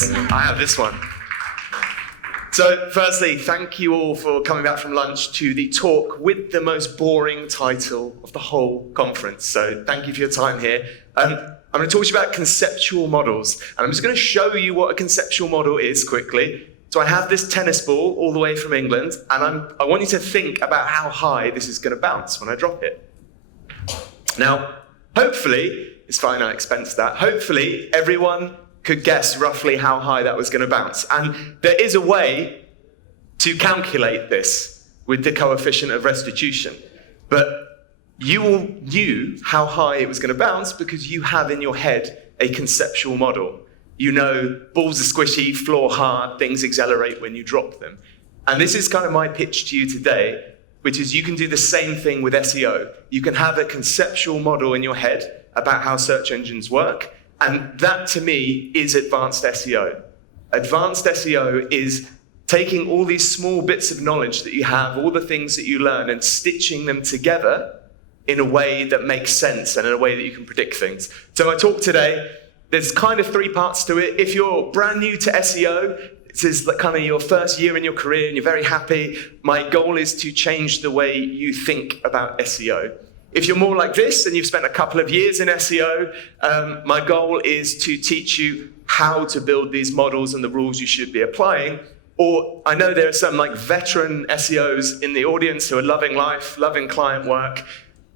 Yes, I have this one. So firstly, thank you all for coming back from lunch to the talk with the most boring title of the whole conference. So thank you for your time here. I'm going to talk to you about conceptual models. And I'm just going to show you what a conceptual model is quickly. So I have this tennis ball all the way from England, and I want you to think about how high this is going to bounce when I drop it. Now, hopefully, it's fine, I expense that. Hopefully, everyone could guess roughly how high that was going to bounce. And there is a way to calculate this with the coefficient of restitution. But you all knew how high it was going to bounce because you have in your head a conceptual model. You know balls are squishy, floor hard, things accelerate when you drop them. And this is kind of my pitch to you today, which is you can do the same thing with SEO. You can have a conceptual model in your head about how search engines work. And that, to me, is advanced SEO. Advanced SEO is taking all these small bits of knowledge that you have, all the things that you learn, and stitching them together in a way that makes sense and in a way that you can predict things. So my talk today, there's kind of three parts to it. If you're brand new to SEO, this is kind of your first year in your career and you're very happy, my goal is to change the way you think about SEO. If you're more like this and you've spent a couple of years in SEO, my goal is to teach you how to build these models and the rules you should be applying. Or I know there are some like veteran SEOs in the audience who are loving life, loving client work.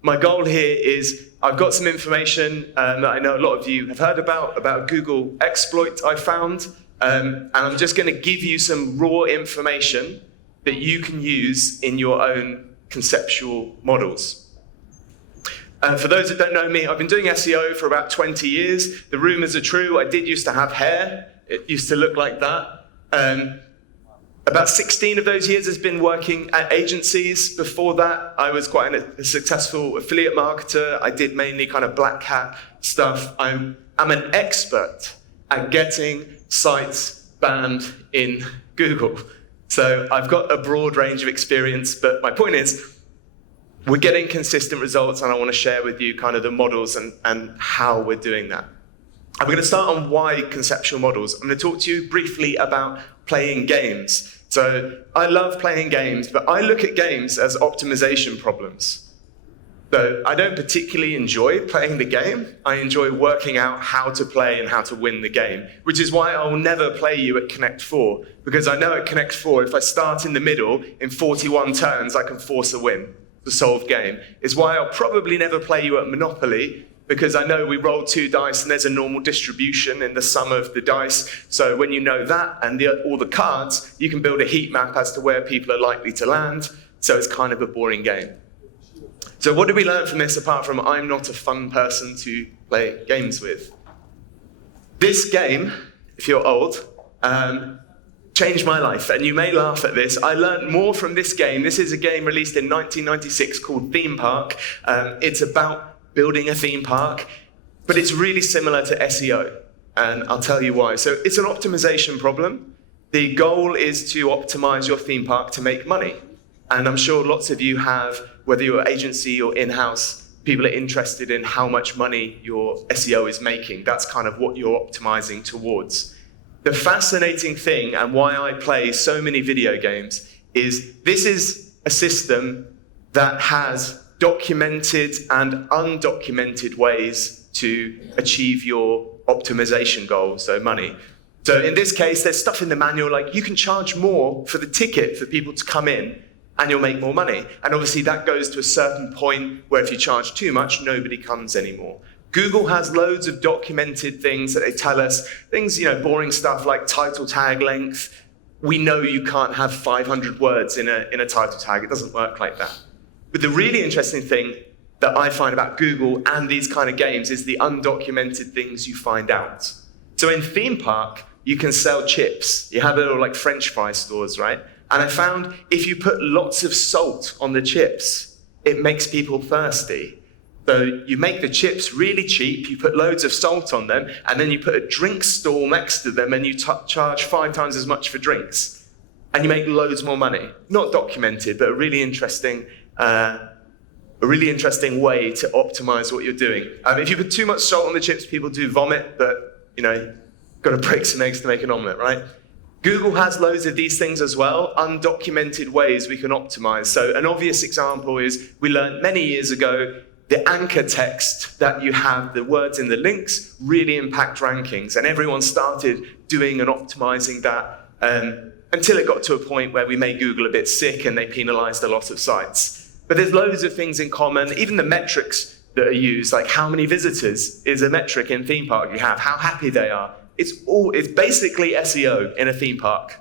My goal here is I've got some information that I know a lot of you have heard about a Google exploit I found. And I'm just going to give you some raw information that you can use in your own conceptual models. For those that don't know me, I've been doing SEO for about 20 years. The rumors are true. I did used to have hair. It used to look like that. About 16 of those years has been working at agencies. Before that, I was quite a successful affiliate marketer. I did mainly kind of black hat stuff. I'm an expert at getting sites banned in Google. So I've got a broad range of experience, but my point is, we're getting consistent results, and I want to share with you kind of the models and how we're doing that. I'm going to start on why conceptual models. I'm going to talk to you briefly about playing games. So I love playing games, but I look at games as optimization problems. So I don't particularly enjoy playing the game. I enjoy working out how to play and how to win the game, which is why I will never play you at Connect 4, because I know at Connect 4, if I start in the middle, in 41 turns, I can force a win. The solved game is why I'll probably never play you at Monopoly, because I know we roll 2 dice and there's a normal distribution in the sum of the dice. So when you know that and all the cards, you can build a heat map as to where people are likely to land. So it's kind of a boring game. So what did we learn from this apart from I'm not a fun person to play games with? This game, if you're old, changed my life, and you may laugh at this. I learned more from this game. This is a game released in 1996 called Theme Park. It's about building a theme park, but it's really similar to SEO, and I'll tell you why. So it's an optimization problem. The goal is to optimize your theme park to make money, and I'm sure lots of you have, whether you're agency or in-house, people are interested in how much money your SEO is making. That's kind of what you're optimizing towards. The fascinating thing, and why I play so many video games, is this is a system that has documented and undocumented ways to achieve your optimization goal, so money. So in this case, there's stuff in the manual like you can charge more for the ticket for people to come in, and you'll make more money. And obviously that goes to a certain point where if you charge too much, nobody comes anymore. Google has loads of documented things that they tell us, things, boring stuff like title tag length. We know you can't have 500 words in a title tag. It doesn't work like that. But the really interesting thing that I find about Google and these kind of games is the undocumented things you find out. So in Theme Park, you can sell chips. You have little like French fry stores, right? And I found if you put lots of salt on the chips, it makes people thirsty. So you make the chips really cheap, you put loads of salt on them, and then you put a drink stall next to them and you charge 5 times as much for drinks. And you make loads more money. Not documented, but a really interesting way to optimize what you're doing. If you put too much salt on the chips, people do vomit, but got to break some eggs to make an omelette, right? Google has loads of these things as well, undocumented ways we can optimize. So an obvious example is we learned many years ago the anchor text that you have, the words in the links, really impact rankings. And everyone started doing and optimizing that until it got to a point where we made Google a bit sick and they penalized a lot of sites. But there's loads of things in common, even the metrics that are used, like how many visitors is a metric in theme park you have, how happy they are. It's basically SEO in a theme park.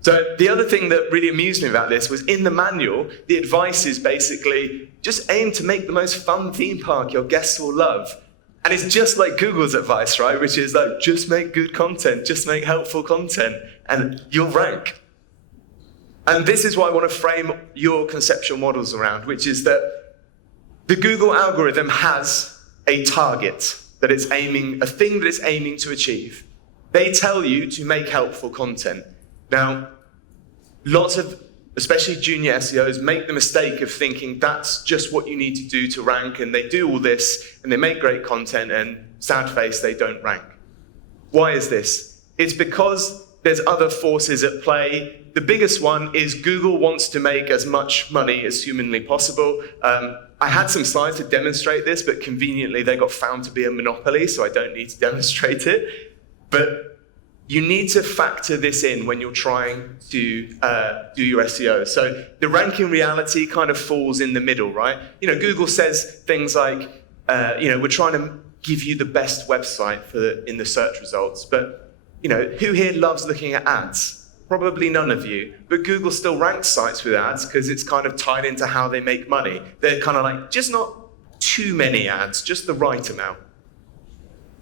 So the other thing that really amused me about this was in the manual, the advice is basically just aim to make the most fun theme park your guests will love. And it's just like Google's advice, right? Which is like, just make good content, just make helpful content, and you'll rank. And this is what I want to frame your conceptual models around, which is that the Google algorithm has a target that it's aiming, a thing that it's aiming to achieve. They tell you to make helpful content. Now, lots of, especially junior SEOs, make the mistake of thinking that's just what you need to do to rank, and they do all this, and they make great content, and sad face, they don't rank. Why is this? It's because there's other forces at play. The biggest one is Google wants to make as much money as humanly possible. I had some slides to demonstrate this, but conveniently they got found to be a monopoly, so I don't need to demonstrate it. But you need to factor this in when you're trying to do your SEO. So the ranking reality kind of falls in the middle, right? You know, Google says things like, we're trying to give you the best website in the search results, but who here loves looking at ads? Probably none of you, but Google still ranks sites with ads because it's kind of tied into how they make money. They're kind of like, just not too many ads, just the right amount.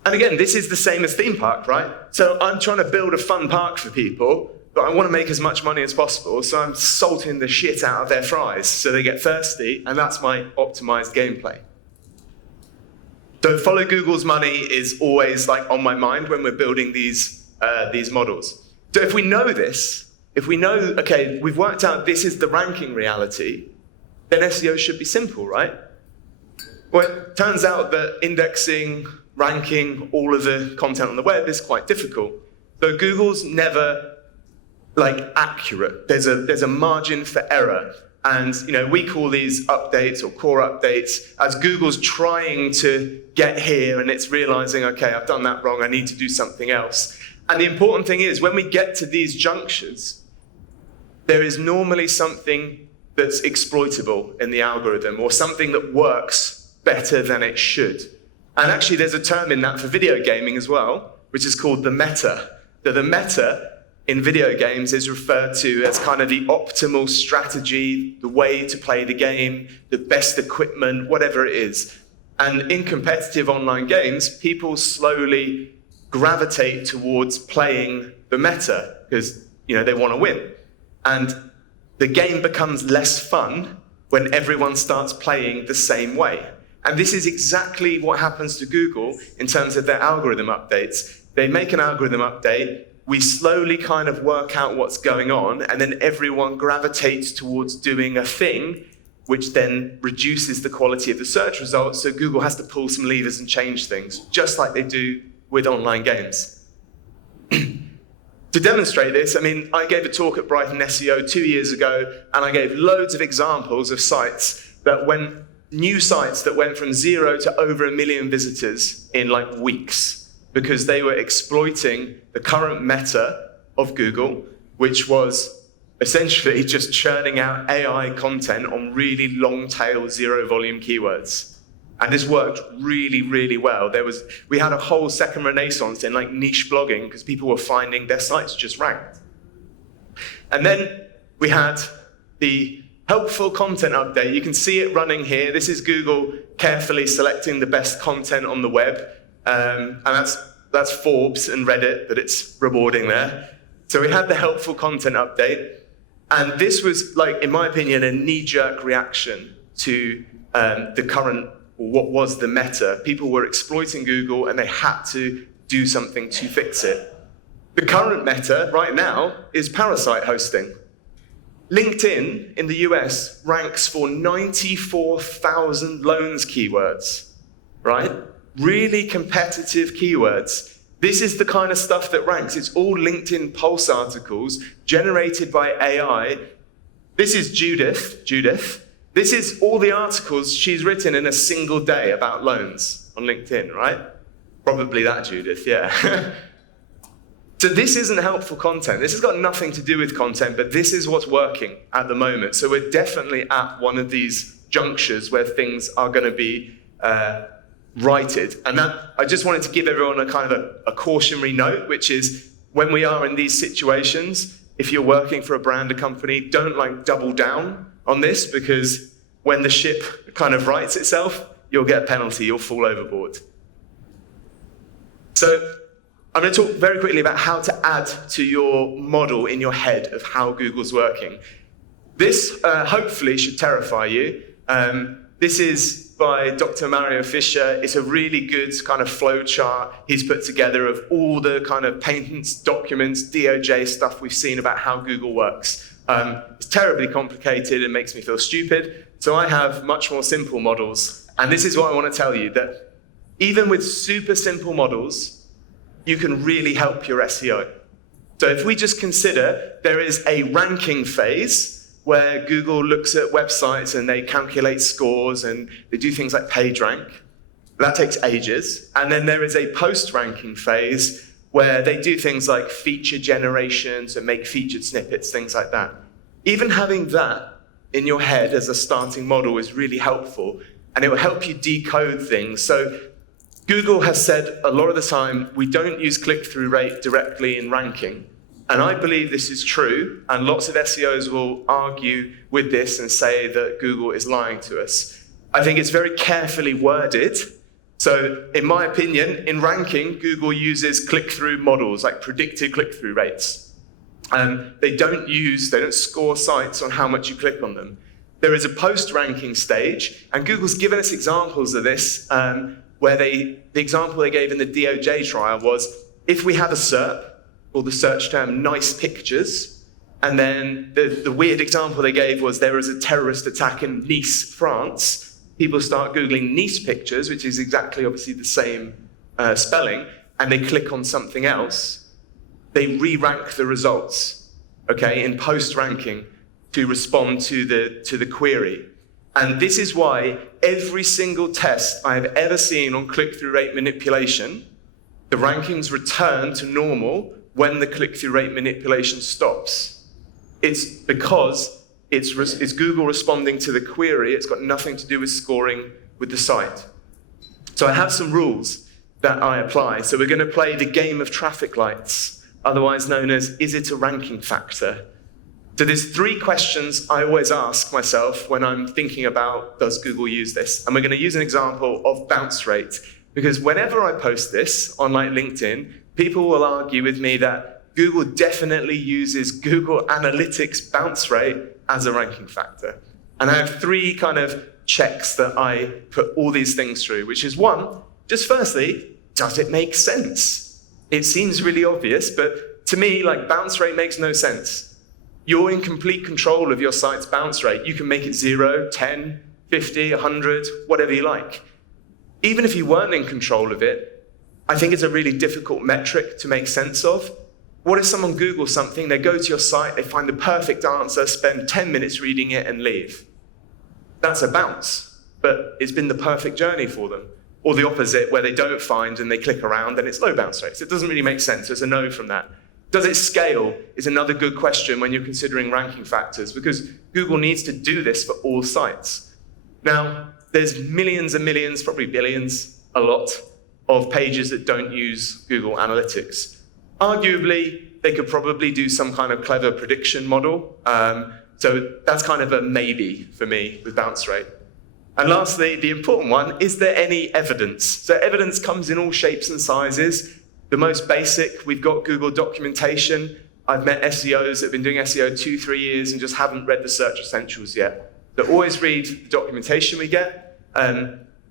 And again, this is the same as theme park, right? So I'm trying to build a fun park for people, but I want to make as much money as possible, so I'm salting the shit out of their fries so they get thirsty, and that's my optimized gameplay. So follow Google's money is always like on my mind when we're building these models. So if we know this, if we know, okay, we've worked out this is the ranking reality, then SEO should be simple, right? Well, it turns out that indexing, ranking all of the content on the web is quite difficult. So Google's never accurate. There's a margin for error. And we call these updates or core updates as Google's trying to get here and it's realizing, okay, I've done that wrong, I need to do something else. And the important thing is, when we get to these junctures, there is normally something that's exploitable in the algorithm or something that works better than it should. And actually, there's a term in that for video gaming as well, which is called the meta. So the meta in video games is referred to as kind of the optimal strategy, the way to play the game, the best equipment, whatever it is. And in competitive online games, people slowly gravitate towards playing the meta because they want to win. And the game becomes less fun when everyone starts playing the same way. And this is exactly what happens to Google in terms of their algorithm updates. They make an algorithm update, we slowly kind of work out what's going on, and then everyone gravitates towards doing a thing, which then reduces the quality of the search results, so Google has to pull some levers and change things, just like they do with online games. To demonstrate this, I gave a talk at Brighton SEO 2 years ago, and I gave loads of examples of sites that new sites that went from 0 to over 1 million visitors in weeks, because they were exploiting the current meta of Google, which was essentially just churning out AI content on really long-tail, zero-volume keywords. And this worked really, really well. We had a whole second renaissance in niche blogging because people were finding their sites just ranked. And then we had the helpful content update. You can see it running here. This is Google carefully selecting the best content on the web. And that's Forbes and Reddit that it's rewarding there. So we had the helpful content update. And this was, in my opinion, a knee-jerk reaction to the current, what was the meta. People were exploiting Google and they had to do something to fix it. The current meta right now is parasite hosting. LinkedIn in the US ranks for 94,000 loans keywords, right? Really competitive keywords. This is the kind of stuff that ranks. It's all LinkedIn Pulse articles generated by AI. This is Judith. This is all the articles she's written in a single day about loans on LinkedIn, right? Probably that Judith, yeah. So this isn't helpful content. This has got nothing to do with content, but this is what's working at the moment. So we're definitely at one of these junctures where things are going to be righted. And that, I just wanted to give everyone a kind of a cautionary note, which is when we are in these situations, if you're working for a brand, a company, don't like double down on this, because when the ship kind of rights itself, you'll get a penalty, you'll fall overboard. So I'm going to talk very quickly about how to add to your model in your head of how Google's working. This hopefully should terrify you. This is by Dr. Mario Fischer. It's a really good kind of flow chart he's put together of all the kind of patents, documents, DOJ stuff we've seen about how Google works. It's terribly complicated and makes me feel stupid. So I have much more simple models. And this is what I want to tell you, that even with super simple models, you can really help your SEO. So if we just consider there is a ranking phase where Google looks at websites and they calculate scores and they do things like PageRank. That takes ages. And then there is a post-ranking phase where they do things like feature generation, so make featured snippets, things like that. Even having that in your head as a starting model is really helpful, and it will help you decode things. So Google has said a lot of the time, we don't use click-through rate directly in ranking. And I believe this is true, and lots of SEOs will argue with this and say that Google is lying to us. I think it's very carefully worded. So in my opinion, in ranking, Google uses click-through models, like predicted click-through rates. They don't score sites on how much you click on them. There is a post-ranking stage, and Google's given us examples of this, where the example they gave in the DOJ trial was, if we have a SERP, or the search term nice pictures, and then the weird example they gave was there was a terrorist attack in Nice, France. People start Googling Nice pictures, which is exactly obviously the same spelling, and they click on something else. They re-rank the results, okay, in post-ranking to respond to the query. And this is why every single test I have ever seen on click-through rate manipulation, the rankings return to normal when the click-through rate manipulation stops. It's because it's Google responding to the query. It's got nothing to do with scoring with the site. So I have some rules that I apply. So we're going to play the game of traffic lights, otherwise known as, is it a ranking factor? So there's 3 questions I always ask myself when I'm thinking about, does Google use this? And we're going to use an example of bounce rate, because whenever I post this on like LinkedIn, people will argue with me that Google definitely uses Google Analytics bounce rate as a ranking factor. And I have 3 kind of checks that I put all these things through, which is 1, just firstly, does it make sense? It seems really obvious, but to me, like, bounce rate makes no sense. You're in complete control of your site's bounce rate. You can make it 0, 10, 50, 100, whatever you like. Even if you weren't in control of it, I think it's a really difficult metric to make sense of. What if someone Googles something, they go to your site, they find the perfect answer, spend 10 minutes reading it and leave? That's a bounce, but it's been the perfect journey for them. Or the opposite, where they don't find and they click around and it's low bounce rates. It doesn't really make sense, so it's a no from that. Does it scale is another good question when you're considering ranking factors, because Google needs to do this for all sites. Now, there's millions and millions, probably billions, a lot, of pages that don't use Google Analytics. Arguably, they could probably do some kind of clever prediction model. So that's kind of a maybe for me with bounce rate. And lastly, the important one, is there any evidence? So evidence comes in all shapes and sizes. The most basic, we've got Google documentation. I've met SEOs that have been doing SEO 2-3 years and just haven't read the Search Essentials yet. So always read the documentation we get.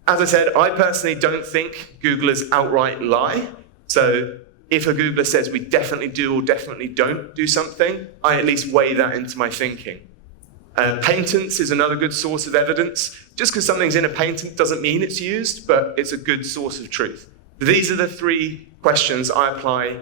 As I said, I personally don't think Googlers outright lie. So if a Googler says we definitely do or definitely don't do something, I at least weigh that into my thinking. Patents is another good source of evidence. Just because something's in a patent doesn't mean it's used, but it's a good source of truth. These are the 3 questions I apply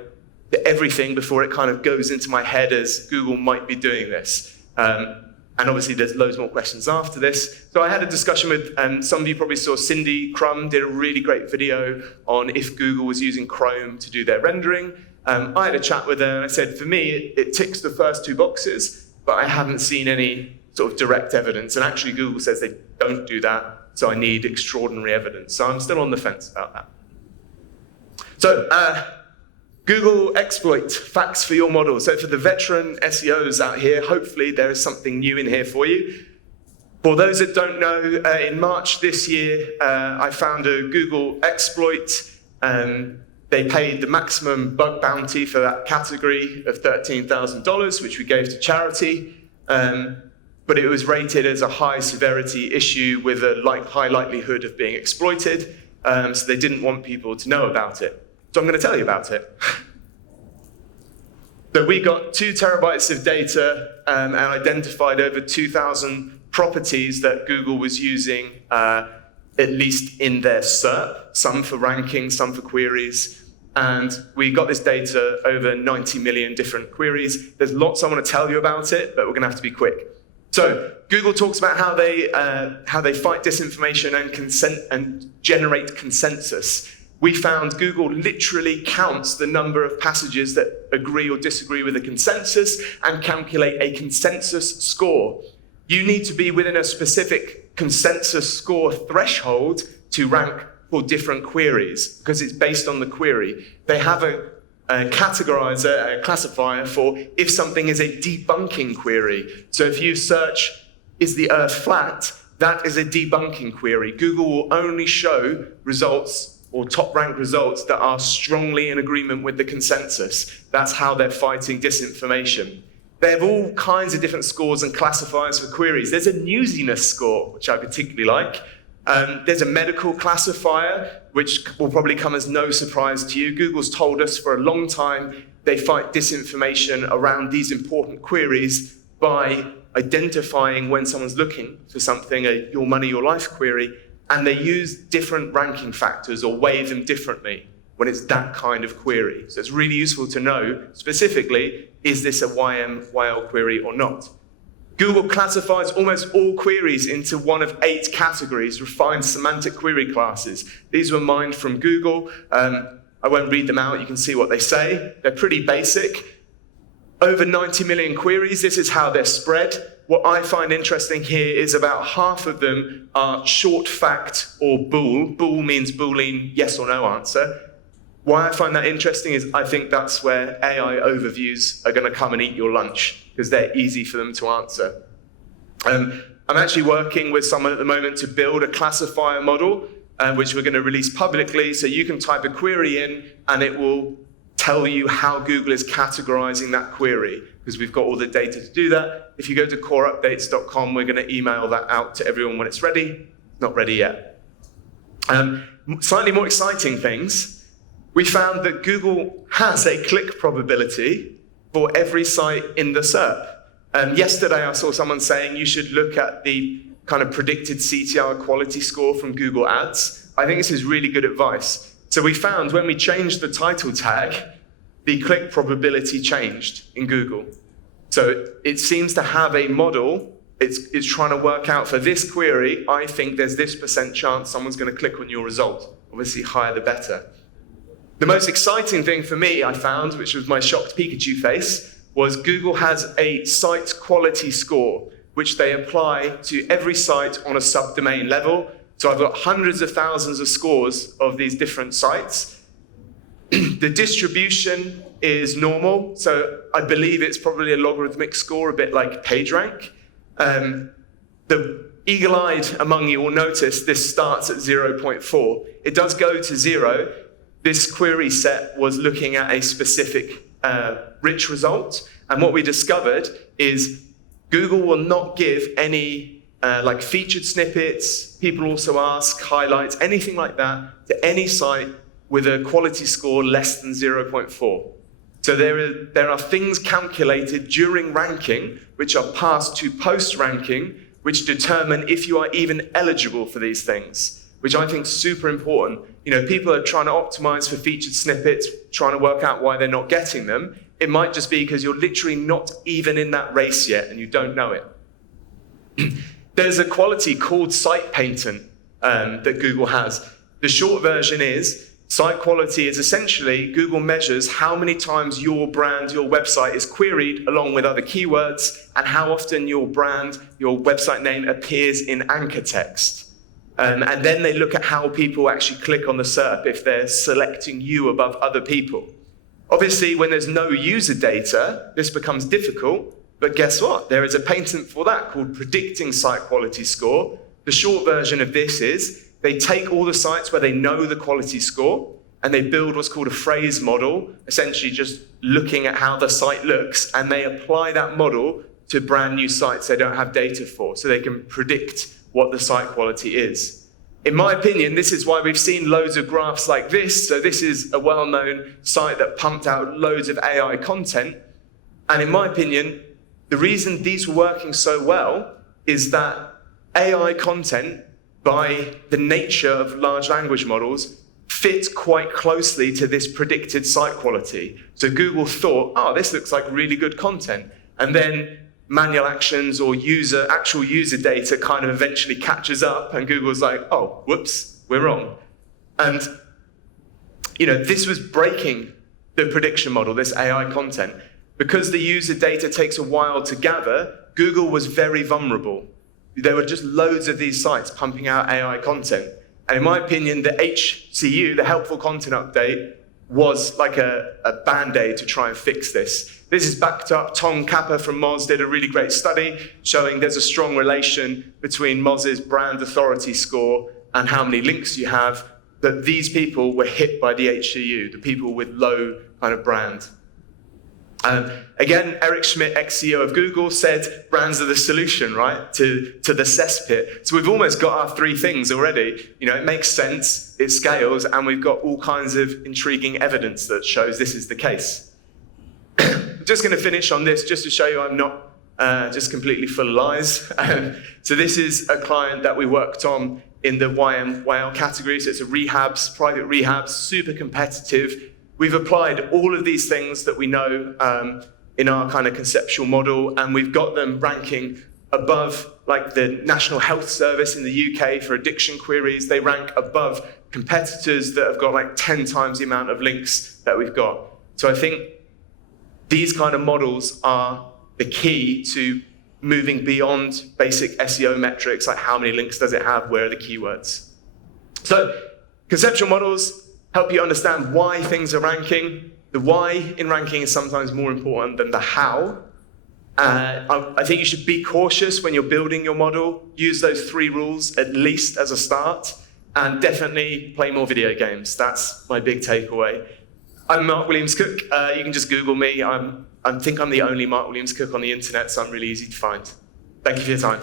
to everything before it kind of goes into my head as Google might be doing this. And obviously there's loads more questions after this. So I had a discussion with, some of you probably saw Cindy Crum did a really great video on if Google was using Chrome to do their rendering. I had a chat with her and I said, for me, it ticks the first 2 boxes, but I haven't seen any sort of direct evidence. And actually Google says they don't do that, so I need extraordinary evidence. So I'm still on the fence about that. So Google exploit, facts for your model. So for the veteran SEOs out here, hopefully there is something new in here for you. For those that don't know, in March this year, I found a Google exploit. They paid the maximum bug bounty for that category of $13,000, which we gave to charity. But it was rated as a high severity issue with a high likelihood of being exploited. So they didn't want people to know about it. So I'm going to tell you about it. So we got 2 terabytes of data and identified over 2,000 properties that Google was using, at least in their SERP, some for ranking, some for queries. And we got this data over 90 million different queries. There's lots I want to tell you about it, but we're going to have to be quick. So Google talks about how they fight disinformation and generate consensus. We found Google literally counts the number of passages that agree or disagree with a consensus and calculate a consensus score. You need to be within a specific consensus score threshold to rank for different queries because it's based on the query. They have a categorizer, a classifier for if something is a debunking query. So if you search, is the earth flat? That is a debunking query. Google will only show results or top-ranked results that are strongly in agreement with the consensus. That's how they're fighting disinformation. They have all kinds of different scores and classifiers for queries. There's a newsiness score, which I particularly like. There's a medical classifier, which will probably come as no surprise to you. Google's told us for a long time they fight disinformation around these important queries by identifying when someone's looking for something, a your money, your life query, and they use different ranking factors or weigh them differently when it's that kind of query. So it's really useful to know specifically, is this a YMYL query or not? Google classifies almost all queries into one of 8 categories, refined semantic query classes. These were mined from Google. I won't read them out, you can see what they say. They're pretty basic. Over 90 million queries, this is how they're spread. What I find interesting here is about half of them are short fact or bool. Bool means Boolean yes or no answer. Why I find that interesting is I think that's where AI overviews are going to come and eat your lunch because they're easy for them to answer. I'm actually working with someone at the moment to build a classifier model, which we're going to release publicly. So you can type a query in and it will tell you how Google is categorizing that query because we've got all the data to do that. If you go to coreupdates.com, we're going to email that out to everyone when it's ready. Not ready yet. Slightly more exciting things. We found that Google has a click probability for every site in the SERP. Yesterday, I saw someone saying you should look at the kind of predicted CTR quality score from Google Ads. I think this is really good advice. So we found when we changed the title tag, the click probability changed in Google. So it seems to have a model. It's trying to work out for this query, I think there's this % chance someone's going to click on your result. Obviously, higher the better. The most exciting thing for me, I found, which was my shocked Pikachu face, was Google has a site quality score, which they apply to every site on a subdomain level. So I've got hundreds of thousands of scores of these different sites. The distribution is normal, so I believe it's probably a logarithmic score, a bit like PageRank. The eagle-eyed among you will notice this starts at 0.4. It does go to 0. This query set was looking at a specific rich result, and what we discovered is Google will not give any like featured snippets, people also ask, highlights, anything like that to any site with a quality score less than 0.4. So there are things calculated during ranking which are passed to post-ranking which determine if you are even eligible for these things. which I think is super important. People are trying to optimize for featured snippets, trying to work out why they're not getting them. It might just be because you're literally not even in that race yet and you don't know it. There's a quality called site patent that Google has. The short version is, site quality is essentially Google measures how many times your brand, your website is queried along with other keywords and how often your brand, your website name appears in anchor text. And then they look at how people actually click on the SERP if they're selecting you above other people. Obviously, when there's no user data, this becomes difficult, but guess what? There is a patent for that called predicting site quality score. The short version of this is they take all the sites where they know the quality score and they build what's called a phrase model, essentially just looking at how the site looks, and they apply that model to brand new sites they don't have data for, so they can predict what the site quality is. In my opinion, this is why we've seen loads of graphs like this. So this is a well-known site that pumped out loads of AI content. And in my opinion, the reason these were working so well is that AI content, by the nature of large language models, fit quite closely to this predicted site quality. So Google thought, oh, this looks like really good content. And then manual actions or actual user data kind of eventually catches up, and Google's like, oh, whoops, we're wrong. And this was breaking the prediction model, this AI content. Because the user data takes a while to gather, Google was very vulnerable. There were just loads of these sites pumping out AI content. And in my opinion, the HCU, the Helpful Content Update, was like a band-aid to try and fix this. This is backed up. Tom Kappa from Moz did a really great study showing there's a strong relation between Moz's brand authority score and how many links you have, that these people were hit by the HCU, the people with low kind of brand. Again, Eric Schmidt, ex-CEO of Google, said brands are the solution, right, to the cesspit. So we've almost got our three things already. It makes sense, it scales, and we've got all kinds of intriguing evidence that shows this is the case. I'm just going to finish on this just to show you I'm not just completely full of lies. So this is a client that we worked on in the YMYL category. So it's a private rehabs, super competitive. We've applied all of these things that we know in our kind of conceptual model, and we've got them ranking above like the National Health Service in the UK for addiction queries. They rank above competitors that have got like 10 times the amount of links that we've got. So I think these kind of models are the key to moving beyond basic SEO metrics, like how many links does it have, where are the keywords. So conceptual models help you understand why things are ranking. The why in ranking is sometimes more important than the how. I think you should be cautious when you're building your model. Use those 3 rules at least as a start, and definitely play more video games. That's my big takeaway. I'm Mark Williams-Cook. You can just Google me. I think I'm the only Mark Williams-Cook on the internet, so I'm really easy to find. Thank you for your time.